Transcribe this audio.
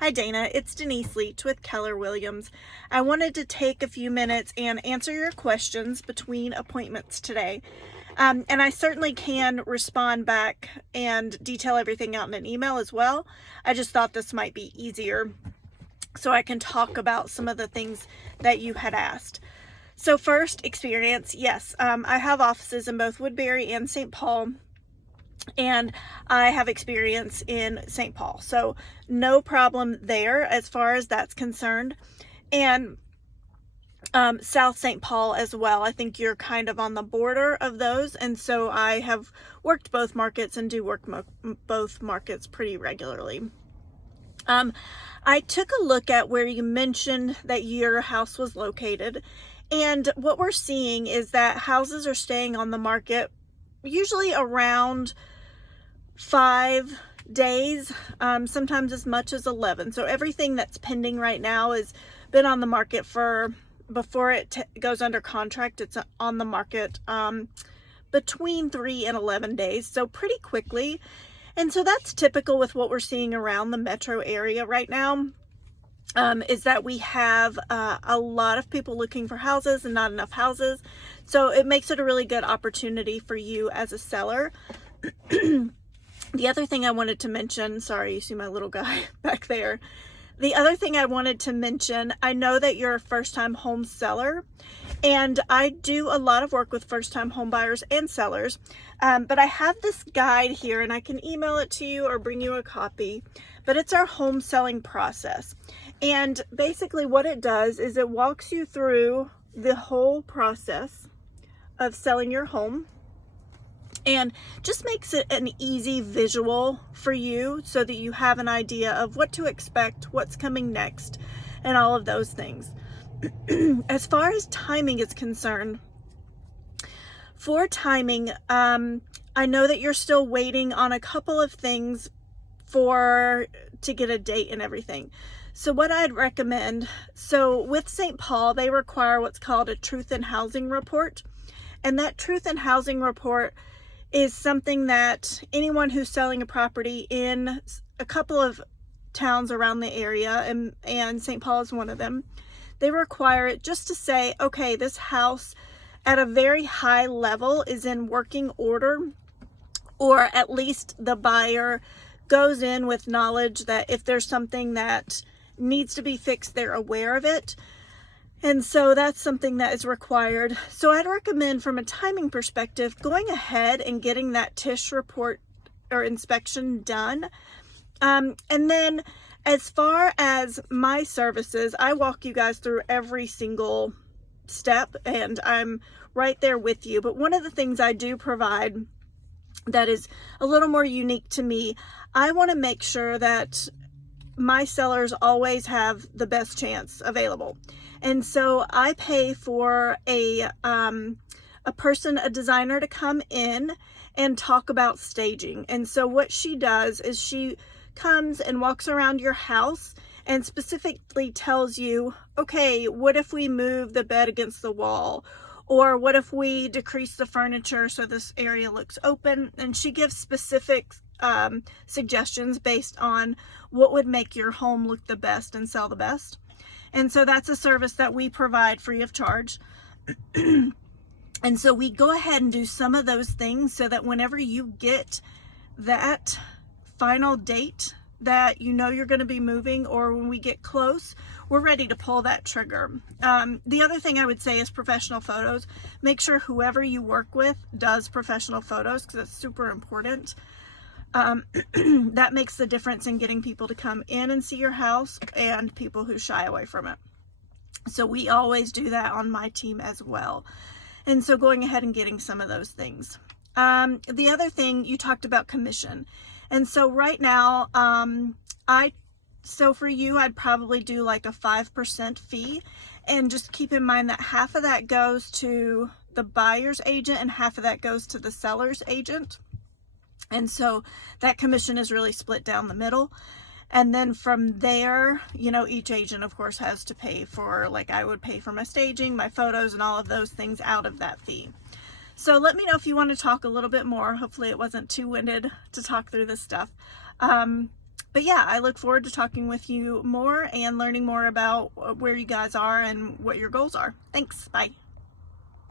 Hi Dana, it's Denise Leach with Keller Williams. I wanted to take a few minutes and answer your questions between appointments today. And I certainly can respond back and detail everything out in an email as well. I just thought this might be easier so I can talk about some of the things that you had asked. So first, experience. Yes, I have offices in both Woodbury and St. Paul. And I have experience in St. Paul, so no problem there as far as that's concerned. And South St. Paul as well. I think you're kind of on the border of those, and so I have worked both markets and do work both markets pretty regularly. I took a look at where you mentioned that your house was located, and what we're seeing is that houses are staying on the market usually around 5 days, sometimes as much as 11. So everything that's pending right now has been on the market for, before it goes under contract, it's on the market between 3 and 11 days, so pretty quickly. And so that's typical with what we're seeing around the metro area right now, is that we have a lot of people looking for houses and not enough houses. So it makes it a really good opportunity for you as a seller. The other thing I wanted to mention, sorry, you see my little guy back there. The other thing I wanted to mention, I know that you're a first-time home seller, and I do a lot of work with first-time home buyers and sellers, but I have this guide here, and I can email it to you or bring you a copy, but it's our home selling process. And basically what it does is it walks you through the whole process of selling your home, and just makes it an easy visual for you so that you have an idea of what to expect, what's coming next, and all of those things. As far as timing is concerned, for timing, I know that you're still waiting on a couple of things to get a date and everything. So what I'd recommend, so with St. Paul, they require what's called a Truth in Housing report. And that Truth in Housing report is something that anyone who's selling a property in a couple of towns around the area, and St. Paul is one of them, they require it just to say, okay, this house at a very high level is in working order, or at least the buyer goes in with knowledge that if there's something that needs to be fixed, they're aware of it. And so that's something that is required. So I'd recommend, from a timing perspective, going ahead and getting that TISH report or inspection done. And then as far as my services, I walk you guys through every single step, and I'm right there with you. But one of the things I do provide that is a little more unique to me, I want to make sure that my sellers always have the best chance available. And so I pay for a designer to come in and talk about staging. And so what she does is she comes and walks around your house and specifically tells you, okay, what if we move the bed against the wall? Or what if we decrease the furniture so this area looks open? And she gives specific suggestions based on what would make your home look the best and sell the best. And so that's a service that we provide free of charge. And so we go ahead and do some of those things so that whenever you get that final date that you know you're going to be moving, or when we get close, we're ready to pull that trigger. The other thing I would say is professional photos. Make sure whoever you work with does professional photos, because that's super important. That makes the difference in getting people to come in and see your house and people who shy away from it. So we always do that on my team as well. And so going ahead and getting some of those things. The other thing, you talked about commission. And so right now, so for you, I'd probably do like a 5% fee, and just keep in mind that half of that goes to the buyer's agent and half of that goes to the seller's agent. And so that commission is really split down the middle. And then from there, you know, each agent of course has to pay for, like I would pay for my staging, my photos, and all of those things out of that fee. So let me know if you want to talk a little bit more. Hopefully it wasn't too winded to talk through this stuff. But yeah, I look forward to talking with you more and learning more about where you guys are and what your goals are. Thanks. Bye.